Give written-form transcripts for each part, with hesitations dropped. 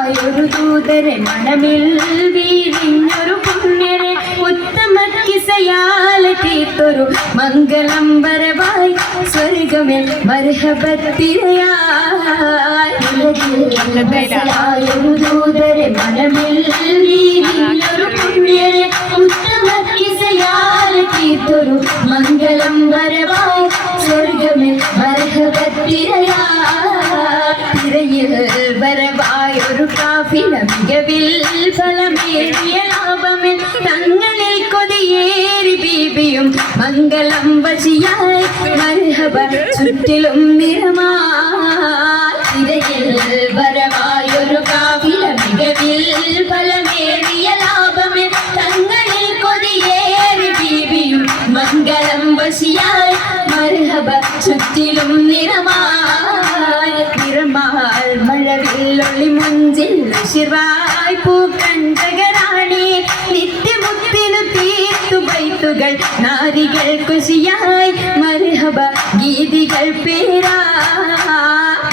ഒരു ദൂതരെ മണമിൽ വീരിഞ്ഞൊരു പുണ്യരെ ഉത്തമ കിസയാലെ തീർത്തൊരു മംഗളം വരവായി സ്വർഗമേ മർഹബത്തിരയായി ഒരു ദൂതരെ മണമിൽ വീരിഞ്ഞൊരു പുണ്യരെ ഉത്തമ കിസയാലെ തീർത്തൊരു മംഗളം വരവായി സ്വർഗമേ മർഹബത്തിരയായി വരവായൊരു കാഫില മികവിൽ ഫലമേറിയ ലാഭമേ തങ്ങളിൽ കൊതിയേറി ബീബിയും മംഗളം വശിയായി മർഹബ ചുറ്റിലും നിറമാതിരയിൽ വരവായൊരു കാഫില മികവിൽ ഫലമേറിയ ലാഭമേ തങ്ങളിൽ കൊതിയേറി ബീബിയും മംഗളം വശിയായി മർഹബ ചുറ്റിലും നിറമാൽ മഴവില്ലൊളി മുഞ്ചിൽ ശിവായ് പൂക്കണ്ടകരാണി നിത്യമുത്തിനു തീർത്തു ബൈത്തുകൾ നാരികൾ കുശിയായി മർഹബ ഗീതികൾ പേരാ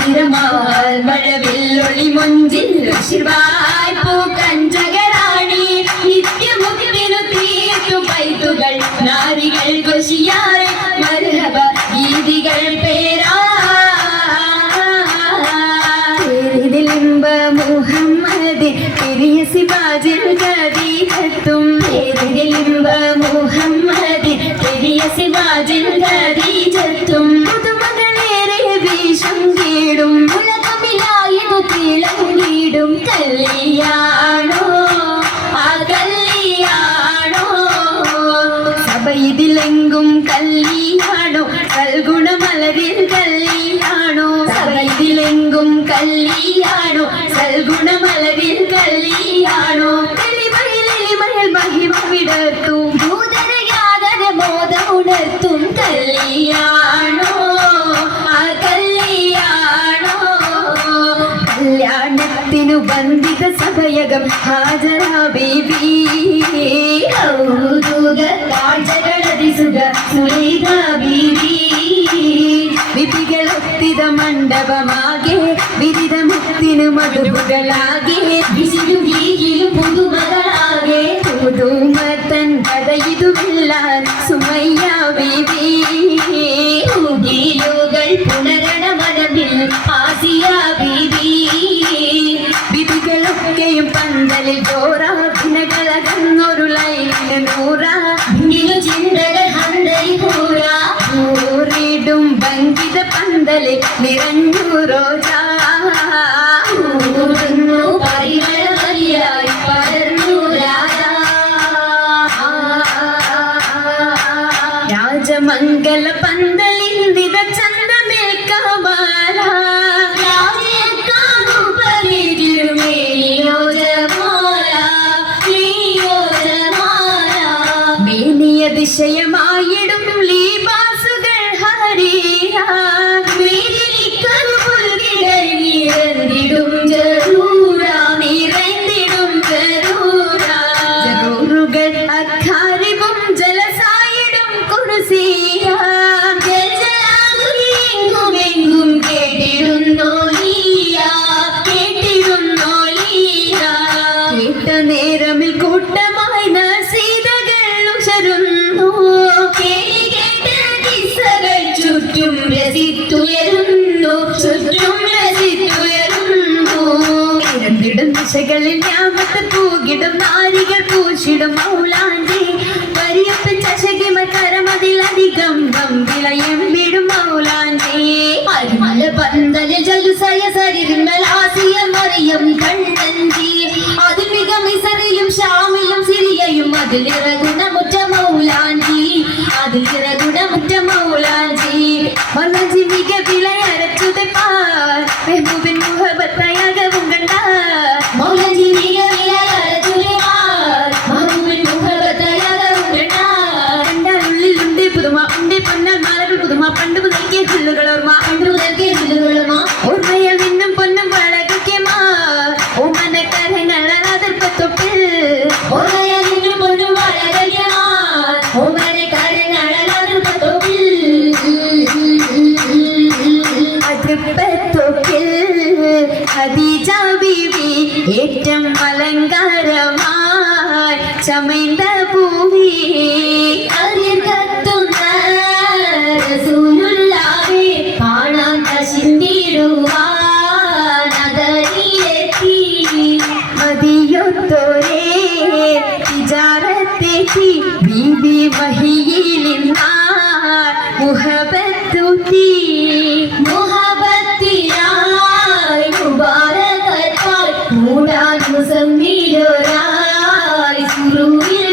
നിറമാൽ മഴവില്ലൊളി മുഞ്ചിൽ ശിവായ് പൂക്കണ്ടകരാണി നിത്യമുത്തിനു തീർത്തു ബൈത്തുകൾ നാരികൾ കുശിയായി മർഹബ ഗീതികൾ പേരാ മുഹമ്മദ് പെരിയ സിവാജിൽ ഖദീജത്തും പേരിലിമ്പ മുഹമ്മദ് പെരിയ സിവാജിൽ ഖദീജത്തും പുതുമകളേറെ വീശം കീടും ഉലകമിലായതു തിളങ്ങിടും കല്യാണോ ആ കല്യാണോ സഭ ഇതിലെങ്കും കല്യാണോ സൽഗുണമലരിൽ കല്യാണോ സഭ ഇതിലെങ്കും കല്യാണോ സൽഗുണമലരിൽ കല്യാണോ എളിമയിൽ മഹിമ വിടർത്തും ഭൂതരയാതര ബോധമുണർത്തും കല്യാണോ ആ കല്യാണോ കല്യാണത്തിനു ബന്ധിത സഭയകം ഹാജരാ ബീബി കാഴ്ചകളതിസുഖ സുലൈഖ ബീബി വിധികളൊത്തിത മണ്ഡപമാകെ വിദിതമുത്തിനു മധുകളാകെ വിശിരുകീഴിലും പുതുമകളാകെ പുതുമത്തൻ കഥയിതുമില്ല സുമയ്യ ബീബി ുകൾ പുനരണ മനമിൽ ആസിയ ബീബി വിധികളൊക്കെയും പന്തലിൽ ചോറാഭിനകളകന്നൊരു ലൈന് നൂറാ ചിന്തകൾ ഹന്തരി പൂരാ ൂറിടും ഭംഗിത പന്തലിൽ നിറഞ്ഞു റോജാ പരിമളമരിയായി പടർന്നു രാജമംഗല പന്തലിൽ നിത ചന്തമേൽക്കാമാല മേനിയ ദിശയമായിടും ലീബാസുകൾ ഹരീര നിറഞ്ഞിടും ജറൂറുകൾ അഖാരിബും ജലസായിടും കുർസിയ എങ്ങും കേട്ട നേരമിൽ കൂട്ടമായി നസീതകൾ ഉശരുന്നു ചുറ്റും രസിത്തുയരുന്നു ഇരണ്ടിടും ദിശകളിൽ ഞാമത്ത് പൂകിടും നാരികൾ പൂശിടും മൗലാഞ്ചി വരിയത്ത് ചശകിമ കരമതിലധികം ഗംഭീലയം വിടും മൗലാഞ്ചി അരിമല പന്തലിൽ ജലുസയ സരിമൽ ആസിയ മറിയം കണ്ണഞ്ചി അതിൽ മികമിസറിയും ഷാമിലും സിരിയയും അതിലിറകുണമുറ്റ മൗലാഞ്ചി അതിലിറകുണമുറ്റ മൗലാഞ്ചി മൗലാഞ്ചി മികവിലയരച്ചുതെ പാർ മെഹബൂബിൻ മുഹബത്തയാകവും കണ്ട മൗലാഞ്ചി മികവിലയരച്ചുതെ പാർ മെഹബൂബിൻ മുഹബത്തയാകവും കണ്ട കണ്ടാലുള്ളിലുണ്ട് പുതുമ ഉണ്ട് പൊന്നാൽ മാലകൾ പുതുമ പണ്ട് മുതൽക്കേ പുല്ലുകളോർമ്മ ഓർമ്മയിൽ നിന്നും പൊന്നും വളകൊക്കെ മാ ഓമന കരങ്ങൾ അതിർപ്പത്തൊപ്പിൽ ഓർമ്മയിൽ നിന്നും പൊന്നും വളകൊക്കെ മാ ഓമന കരങ്ങൾ അതിർപ്പത്തൊപ്പിൽ ഏറ്റവും അലങ്കാരമായി ചമൈന്ത പൂവി കത്തുന്ന റസൂലുള്ളാഹി കാണാൻ കശിന്തിടുവാൻ നഗരിയിലെത്തി മദിയൊത്തോരേ തിജാറത്തെത്തി ബീബി മഹിയിലിന്നാ മുഹബത്തുതി മുഹബത്തിനായി മുബാരകത്താൽ കൂടാൻ മുസമ്മിലോരായി സുറൂരിൽ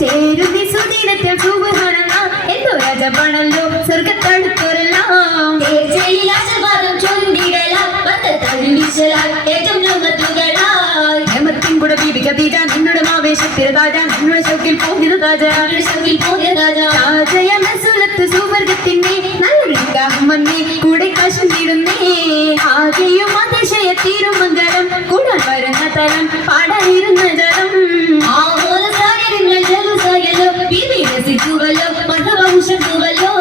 ചേരുതി സുദിനത്തിൽ സുബ്ഹാനല്ലാ എന്തോ രാജപണല്ലോ സ്വർഗത്തടുത്തൊരെല്ലാം ആശീർവാദം ചൊല്ലിടലാം ഏറ്റവും നമ്മത്തുകളായി ഹേമത്തിൻ കൂടെ ബീബി ഖദീജ നിന്നുടെ ആവേശത്തിൽ താജ നിന്നുടെ ശൗക്കിൽ പോകിയത് താജ താജയ മസുലത്ത് സുവർഗത്തിന്റെ നല്ലൊരു നിക്കാഹം വന്നേ കൂടെ കശുന്നിടുന്നേ ആകെയും അതിശയ തിരുമംഗലം കൂടാൻ വരുന്ന തലം പാടാനിരുന്ന ജലം ആഹോല സാഗരങ്ങൾ ജലുസായല്ലോ ബീബി രസിക്കുവല്ലോ മധുവംശക്കുവല്ലോ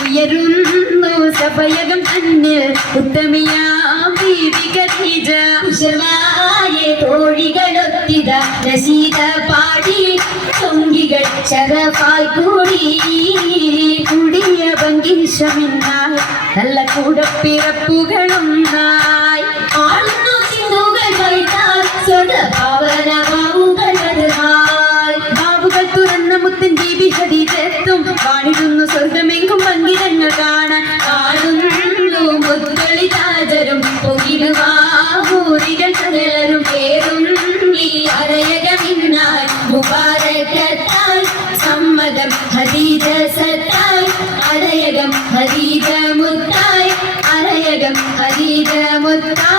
ഉയരുന്നു സഭയകം തന്നിൽ ഉത്തമിയാം ബീബി ഖദീജ ഉഷവായെ തോഴികളൊത്തിത നസീത പാടി ചൊങ്കികൾ ശരഫായി കൂടിയ ഭംഗീഷമിന്നായി നല്ല കൂടപ്പിറപ്പുകളൊന്നായി ആളുന്നു സിന്ധുകൾ വൈത്താൽ സ്വതഭാവനമാവുകൾ ബാബുകൾ തുറന്ന മുത്തൻ ബീബി ഖദീജത്തും കാണിടുന്നു സ്വർഗമെങ്കും ഭംഗിതങ്ങൾ കാണാൻ കാണുന്നു മുത്തുകളി താജരും പൊകിടുവാഹൂരികൾ സകലരും പേരും ഈ അരയകമിന്നായി മുബാരകത്തായി സമ്മതം ഖദീജ സത്തായി അരയകം ഖദീജ മുത്തായി അരയകം ഖദീജ മുത്തായി